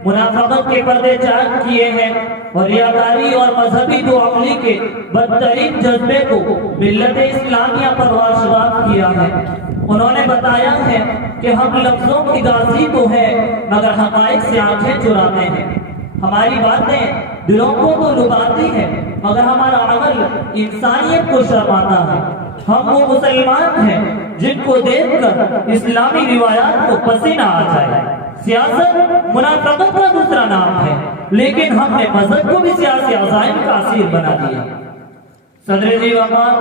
منافقت کے پردے چاک کیے ہیں اور ریاکاری اور مذہبی دعولی کے بدترین جذبے کو ملت اسلامیہ پر واشگاف کیا ہے۔ انہوں نے بتایا ہے کہ ہم لفظوں کی غازی تو ہے مگر حقائق سے آنکھیں چراتے ہیں۔ ہماری باتیں دلوں کو تو لبھاتی ہیں مگر ہمارا عمل انسانیت کو شرماتا ہے۔ ہم وہ مسلمان ہیں جن کو دیکھ کر اسلامی روایات کو پسینہ آ جائے۔ سیاست منافقت کا دوسرا نام ہے، لیکن ہم نے مذہب کو بھی سیاسی عزائم کا اسیر بنا دیا۔ صدر وقار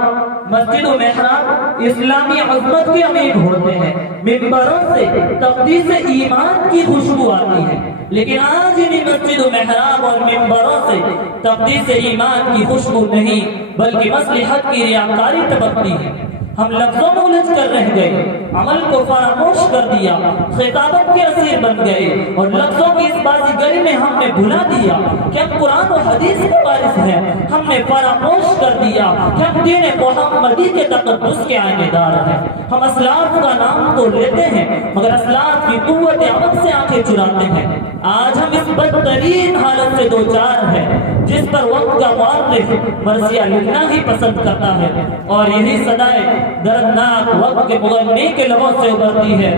مسجد و محراب اسلامی عظمت کے امیر ہوتے ہیں، ممبروں سے تقدیس ایمان کی خوشبو آتی ہے، لیکن آج انہیں مسجد و محراب اور ممبروں سے تقدیس ایمان کی خوشبو نہیں بلکہ مصلحت کی ریاکاری ٹپکتی ہے۔ ہم لفظوں میں الجھ کر رہ گئے، عمل کو فراموش کر دیا، خطابت کے اسیر بن گئے اور لفظوں کی اس بازیگری میں ہم نے بھلا دیا کہ ہم قرآن و حدیث کے وارث ہیں۔ ہم نے فراموش کر دیا کہ ہم دین محمدی کے تقدس کے آئینے دار ہیں۔ ہم اسلاف کا نام تو لیتے ہیں مگر اسلاف کی قوت عمل سے آنکھیں چراتے ہیں۔ آج ہم اس بدترین حالت سے دوچار ہیں جس پر وقت کا مؤرخ مرثیہ لکھنا ہی پسند کرتا ہے، اور یہی صدائے دردناک وقت کے مغنی کے لبوں سے ابھرتی ہے۔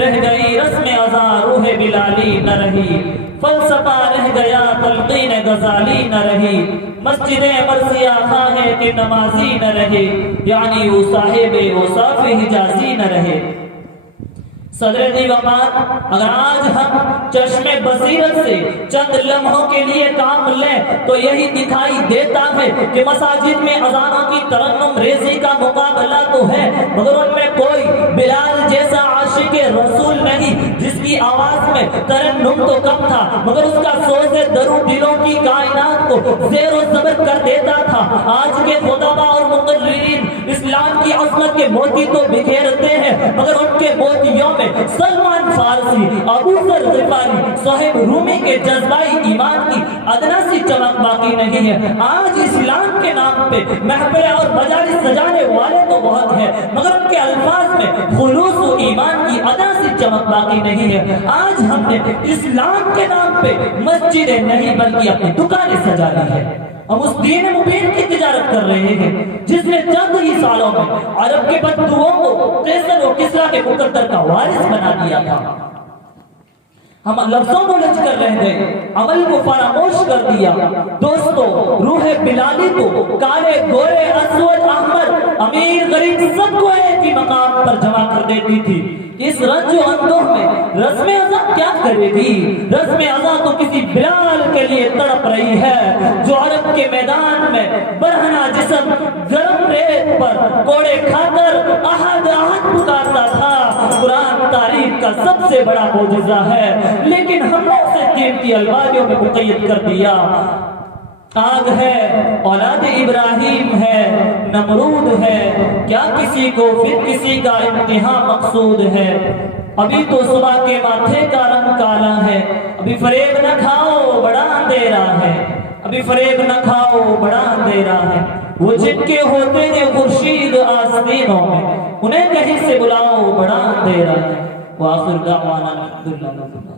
رہ گئی رسم ازاں روح بلالی نہ رہی، فلسفہ رہ گیا تلقین غزالی نہ رہی، مسجد مرثیہ خواہ کہ نمازی نہ رہے، یعنی وہ صاحب اوصاف حجازی نہ رہے۔ صدر وقار اگر آج ہم چشم بصیرت سے چند لمحوں کے لیے کام لیں تو یہی دکھائی دیتا ہے کہ مساجد میں اذانوں کی ترنم ریزی کا مقابلہ تو ہے مگر ان میں کوئی بلال جیسا عاشق رسول نہیں جس کی آواز میں ترنم تو کم تھا مگر اس کا سوز درو دلوں کی کائنات کو زیر و زبر کر دیتا تھا۔ آج کے خطباء اور مقررین اسلام کی عظمت کے موتی تو بکھیرتے ہیں مگر ان کے موتیوں میں سلمان فارسی، ابو ذر غفاری، صہیب رومی کے جذبائی ایمان کی ادنا سی چمک باقی نہیں ہے۔ آج اسلام کے نام پہ محفلیں اور مجالس سجانے والے تو بہت ہیں مگر ان کے الفاظ میں خلوص و ایمان کی ادنا سی چمک باقی نہیں ہے۔ آج ہم نے اسلام کے نام پہ مسجدیں نہیں بلکہ اپنی دکانیں سجا لی ہے۔ ہم اس دین مبین کی تجارت کر رہے ہیں جس نے چند ہی سالوں میں عرب کے بدوؤں کو قیصر و کسریٰ کے مقدر کا وارث بنا دیا تھا۔ ہم لفظوں کو الجھ کر رہ گئے، عمل کو فراموش کر دیا۔ دوستو، روح بلالی کو کالے گورے اسود احمر امیر غریب سب کو ایک ہی مقام پر جمع کر دیتی تھی۔ اس رنج و اندوہ میں رسم ازاں کیا کرے گی؟ رسم ازاں تو کسی بلال کے لیے تڑپ رہی ہے جو عرب کے میدان میں برہنہ جسم گرم ریت پر کوڑے کھا کر احد احد پکارتا تھا۔ قرآن تاریخ کا سب سے بڑا معجزہ ہے لیکن ہم نے اسے قیمتی الفاظوں میں مقید کر دیا۔ آگ ہے، اولاد ابراہیم ہے، نمرود ہے، کیا کسی کو پھر کسی کا امتحان مقصود ہے؟ ابھی تو صبح کے ماتھے کا رنگ کالا ہے، ابھی فریب نہ کھاؤ بڑا اندھیرا ہے، ابھی فریب نہ کھاؤ بڑا اندھیرا ہے۔ وہ جن کے ہوتے ہیں خورشید آستینوں میں انہیں کہیں سے بلاؤ بڑا اندھیرا ہے۔ وآخر دعوانا الحمدللہ۔